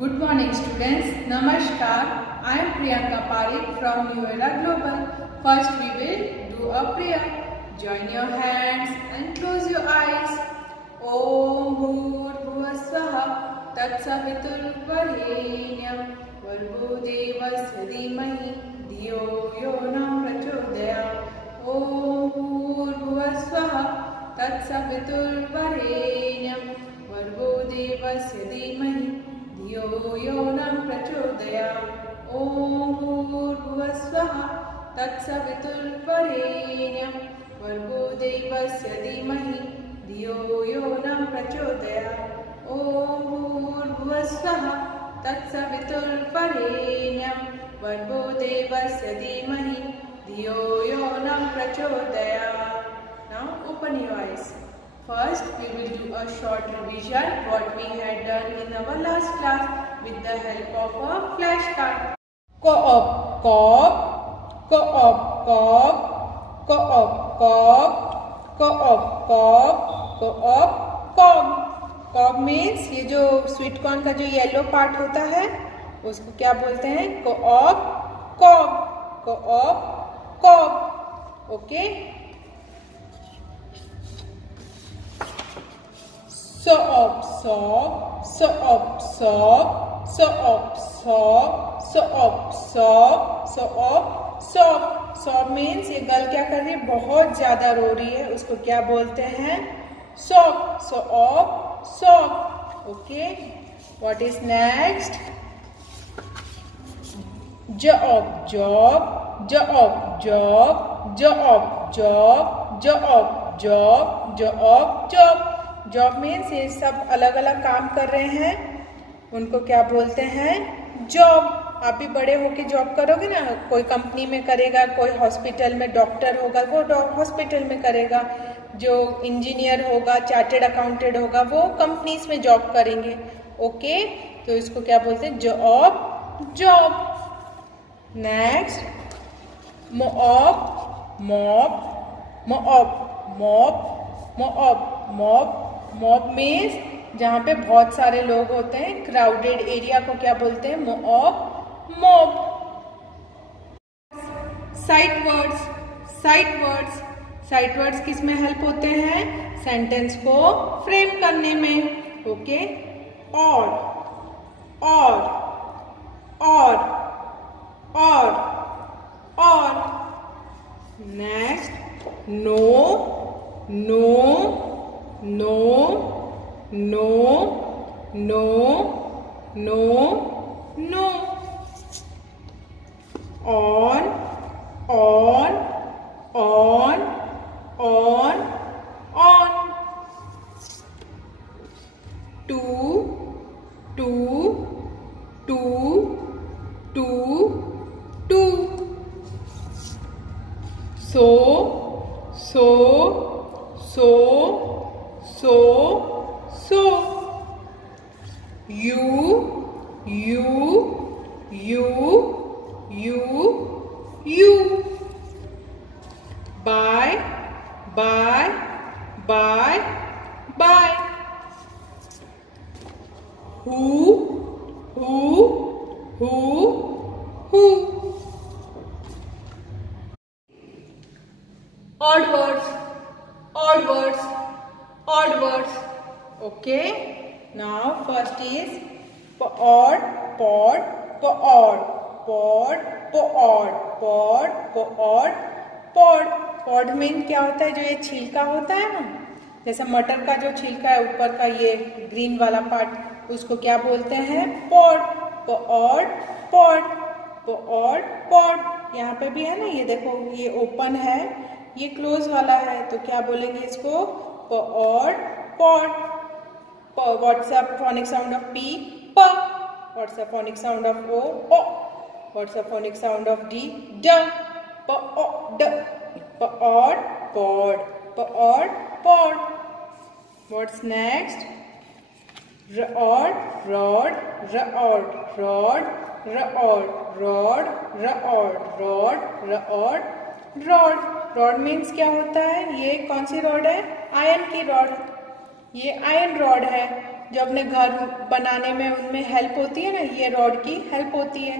Good morning students. Namaskar. I am Priyanka Parikh from New Era Global. First we will do a prayer. Join your hands and close your eyes. Om Bhurvuvasvaha Tatsaviturvarenyam Bhargo Devasya Dhimahi Dhiyo Yo Na Prachodayat. Om Bhurvuvasvaha Tatsaviturvarenyam Bhargo Devasya Dhimahi धियो यो न प्रचोदयात्. ओम भूर्भुवस्वः तत्सवितुर्वरेण्यं भर्गो देवस्य धीमहि धियो यो न प्रचोदयात्. ओम भूर्भुवस्वः तत्सवितुर्वरेण्यं भर्गो देवस्य धीमहि धियो यो न प्रचोदयात्. Now open your eyes. First, we will do a short revision what we had done in our last class with the help of a flashcard. Co-op, co-op, co-op, co-op, co-op, co-op, co-op, co-op, co-op, cob. Cob means ये जो sweet corn का जो yellow part होता है उसको क्या बोलते हैं? co-op, cob, co-op, cob. Okay. So-op, sob, so-op, sob, so-op, sob, so-op, sob, so-op, sob. Sob means ये गर्ल क्या कर रही है? बहुत ज्यादा रो रही है, उसको क्या बोलते हैं? sob. So-op, sob. Okay. What is next? job, job, job, job, job, job, job, job, job, job. Job means ये सब अलग अलग काम कर रहे हैं, उनको क्या बोलते हैं? जॉब. आप भी बड़े होके जॉब करोगे ना, कोई कंपनी में करेगा, कोई हॉस्पिटल में डॉक्टर होगा वो हॉस्पिटल में करेगा, जो इंजीनियर होगा, चार्टेड अकाउंटेंट होगा वो कंपनीज में जॉब करेंगे. ओके, तो इसको क्या बोलते हैं? Job, job. Next, mop, mop, mop, mop, mop, mop. Mob means जहाँ पे बहुत सारे लोग होते हैं, क्राउडेड एरिया को क्या बोलते हैं? Mob, mob. Sight words, sight words. Sight words किस में हेल्प होते हैं? सेंटेंस को फ्रेम करने में. ओके. और, और, और, और. Next, no, no, no, no, no, no, no. On, on, on, on, on. To, to, to, to, to. So, so, so, so, so. You, you, you, you, you. Buy, buy, buy, buy. Who, who, who, who. Odd words, odd words, odd words. Okay. Now first is pod, pod, pod, pod, pod, pod, pod, pod. pod mean क्या होता है? जो ये छिलका होता है ना, जैसे मटर का जो छिलका है ऊपर का ये ग्रीन वाला पार्ट, उसको क्या बोलते हैं? pod, pod, pod, pod, pod. यहाँ पे भी है ना, ये देखो ये ओपन है, ये क्लोज वाला है, तो क्या बोलेंगे इसको? pod, pod. What's the phonic sound of P? P. What's the phonic sound of O? O. What's the phonic sound of D? D. P, O, D. Pod, pod, pod, pod. What's next? Rod, rod, rod, rod, rod, rod, rod, rod, rod, rod. Rod means क्या होता है? ये कौन सी rod है? Iron की rod. ये iron rod है. जो अपने घर बनाने में उनमें हेल्प होती है ना, ये रॉड की हेल्प होती है।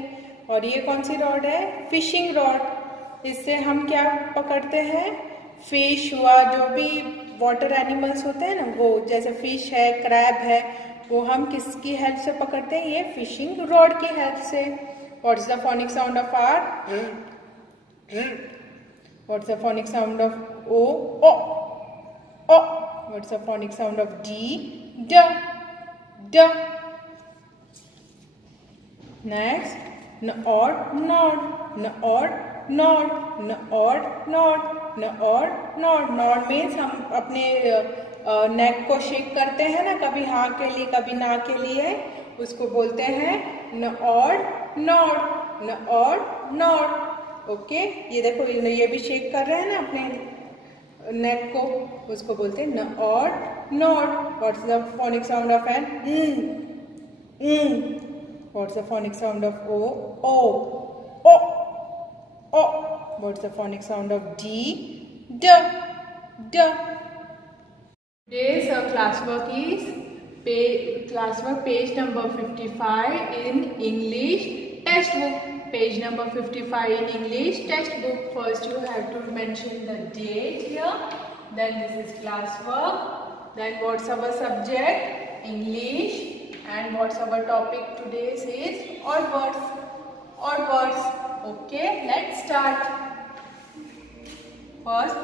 और ये कौन सी रॉड है? Fishing rod. इससे हम क्या पकड़ते हैं? फिश हुआ, जो भी वाटर एनिमल्स होते हैं ना, वो जैसे फिश है, क्रैब है, वो हम किसकी हेल्प से पकड़ते हैं? ये फिशिंग रॉड की हेल्प से। What's the phonic sound of R? What's the phonic sound of O? O. O. What's the phonic sound of D? D. D. Next, N or nod. N or nod. N or nod. N or nod. Nod means हम अपने नेक को shake करते हैं ना, कभी हाँ के लिए कभी ना के लिए, उसको बोलते हैं न और नॉड। न और नॉड। ओके, ये देखो ये भी शेक कर रहे हैं ना अपने नेक को, उसको बोलते हैं न और nod. What's the phonic sound of N? What's the phonic sound of O? ओ। ओ। ओ। What's the phonic sound of D? ड। ड। Today's classwork is classwork page number 55 in English textbook. Page number 55 in English textbook. First you have to mention the date here. Then this is classwork. Then what's our subject? English. And what's our topic today is odd words. Odd words. Okay, let's start. First,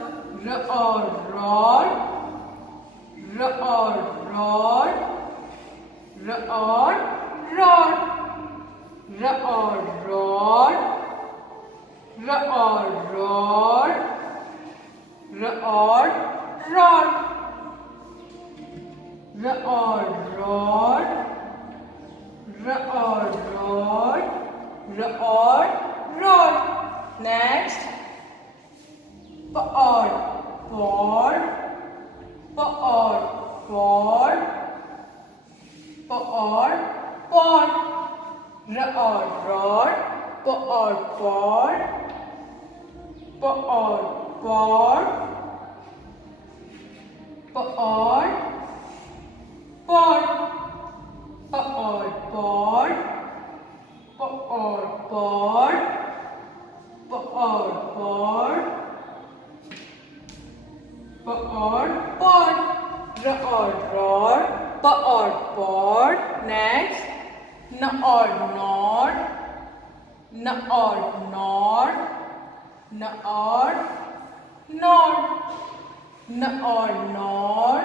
r or rod. R or rod. R or rod. R or rod. R or rod. R or rod. R or rod. R or rod. R or rod. Next, p or pod. P or pod. P or pod. R or rod. P or pod. P or pod. P or pod. P or pod. P or pod. P or pod. P or pod. R or rod. P or pod. Next, N or nod. N or nod. N or nod. N or nod.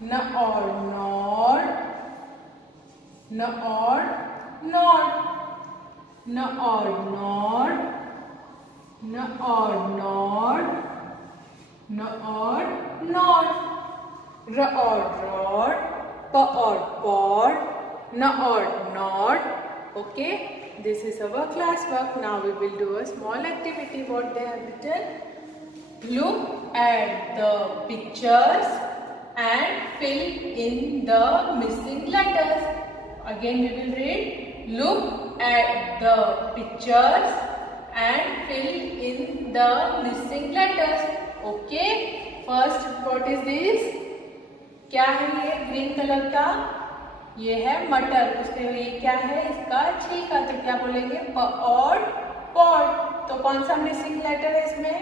N or nod. N or nod. N or nod. N or nod. N or nod. R or rod. P or pod. N or nod. Okay, this is our classwork. Now we will do a small activity. What they have written? Look at the pictures and fill in the missing letters. Again we will read. Look at the pictures and fill in the missing letters. Okay, first what is this? क्या है ये green colour का? ये है मटर। उसके ये क्या है? इसका छिलका। तो क्या बोलेंगे? प और पॉड। तो कौन सा मिसिंग लेटर है इसमें?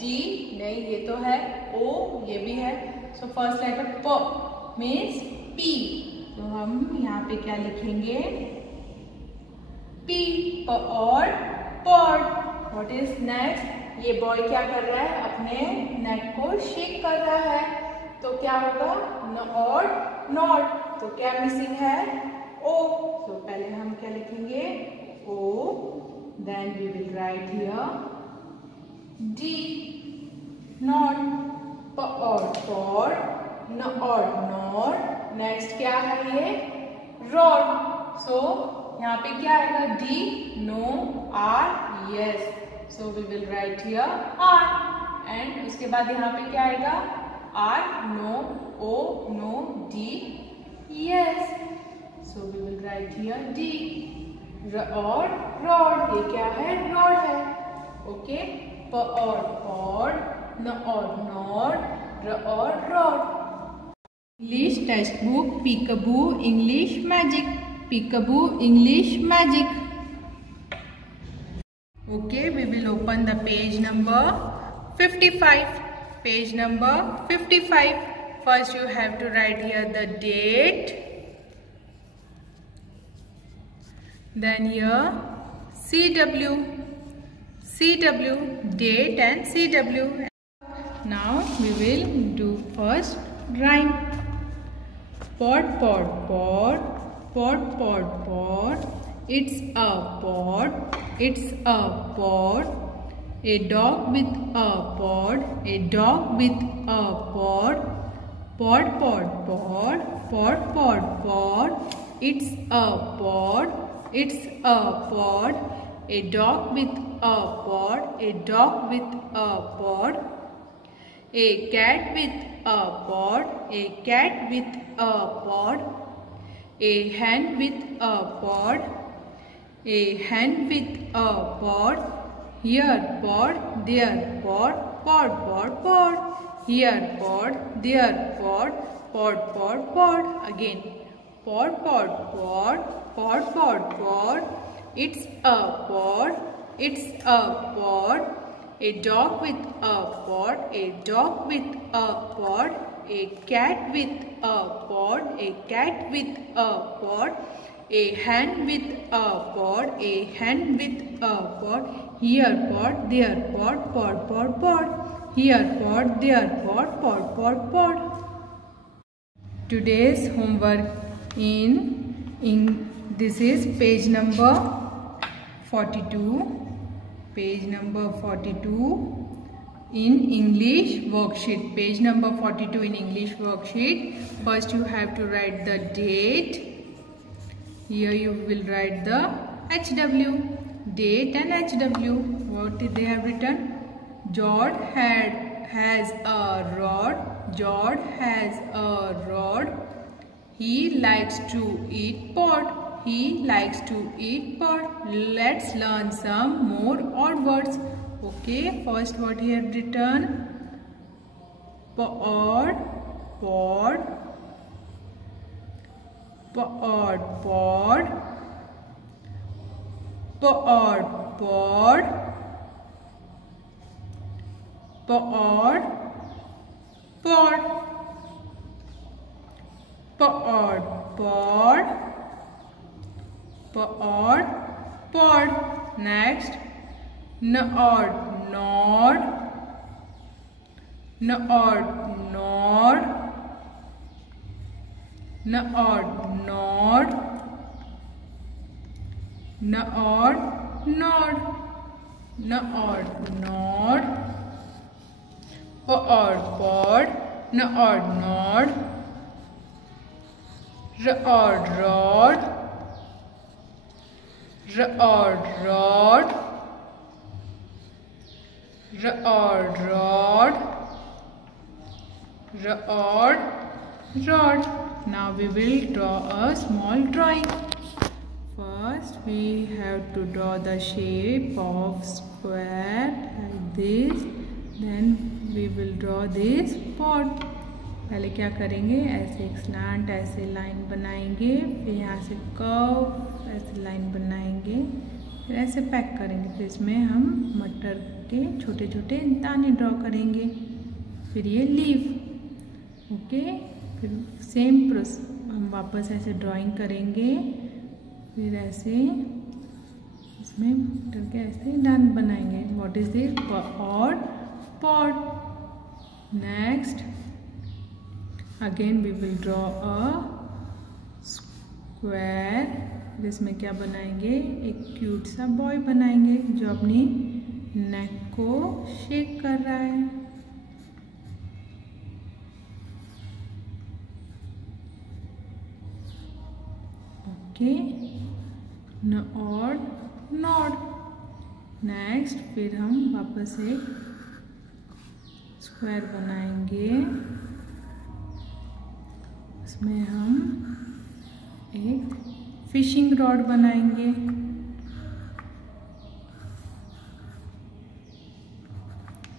डी नहीं, ये तो है ओ, ये भी है। सो फर्स्ट लेटर प मीन्स पी। तो हम यहाँ पे क्या लिखेंगे? पी। प और पॉड। What is next? ये बॉय क्या कर रहा है? अपने नेक को शेक कर रहा है। तो क्या होगा? न और नॉट। तो क्या मिसिंग है? ओ। तो पहले हम क्या लिखेंगे? O. Then we will write here D. Not. P और पॉड। न और नॉट। नेक्स्ट क्या है ये? रॉड। सो यहाँ पे क्या आएगा? D, no, R, yes. So we will write here R. एंड उसके बाद यहाँ पे क्या आएगा? R, no, O, no, D, yes. So we will write here D. R or rod. ये क्या है? रॉड है। ओके, प और पॉड, न और नॉड, र और rod. English textbook, Peekaboo English Magic, Peekaboo English Magic. Okay, we will open the page number 55. Page number 55. First you have to write here the date. Then here CW, date and CW. Now we will do first rhyme. Pod, pod, pod, pod, pod, pod. It's a pod, it's a pod. A dog with a pod, a dog with a pod. Pod, pod, pod, pod, pod, pod. It's a pod, it's a pod. A dog with a pod, a dog with a pod. A cat with a pod, a cat with a pod. A hen with a pod, a hen with a pod. Here pod, there pod, pod, pod, pod. Here pod, there pod, pod, pod, pod. Again pod, pod, pod, pod, pod, pod. It's a pod, it's a pod. A dog with a pod, a dog with a pod. A cat with a pod, a cat with a pod. A hen with a pod, a hen with a pod. Here pod, there pod, pod, pod, pod. Here pod, there pod, pod, pod, pod. Today's homework in this is page number 42. Page number 42 in English worksheet. Page number 42 in English worksheet. First you have to write the date. Here you will write the HW, date and HW. What they have written? George has a rod. George has a rod. He likes to eat pod. He likes to eat pod. Let's learn some more odd words. Okay, first what he have written? Pod, pod, pod, pod, pod, pod, pod, pod, pod, pod, pod, pod. Next, nod, nod, nod, nod, nod, nod, nod, nod, nod, nod, pod, pod, nod, nod, rod, rod, rod, rod, rod, rod, rod, rod. Now we will draw a small drawing. First we have to draw the shape of square like this. Then we will draw this pod. पहले क्या करेंगे, ऐसे एक slant ऐसे line बनाएंगे, फिर यहाँ से कर्व ऐसे लाइन बनाएंगे, फिर ऐसे पैक करेंगे, फिर इसमें हम मटर के छोटे छोटे दाने ड्रॉ करेंगे, फिर ये लीफ। ओके, फिर सेम प्रोसेस हम वापस ऐसे ड्राइंग करेंगे, फिर ऐसे इसमें मटर के ऐसे दाने बनाएंगे। What is this? Pod. Next again we will draw a square. जिसमें क्या बनाएंगे, एक क्यूट सा बॉय बनाएंगे जो अपनी नेक को शेक कर रहा है। Okay, Nord Nord. नेक्स्ट फिर हम वापस एक स्क्वायर बनाएंगे, इसमें हम एक फिशिंग रॉड बनाएंगे।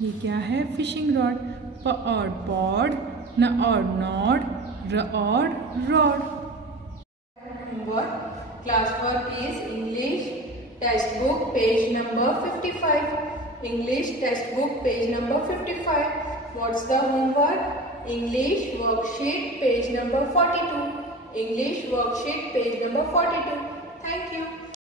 ये क्या है? Fishing rod. Pod, pod, nod, nod, odd, rod. Homework. Classwork is English textbook page number 55. English textbook page number 55. What's the homework? English worksheet page number 42. English worksheet page number 42. Thank you.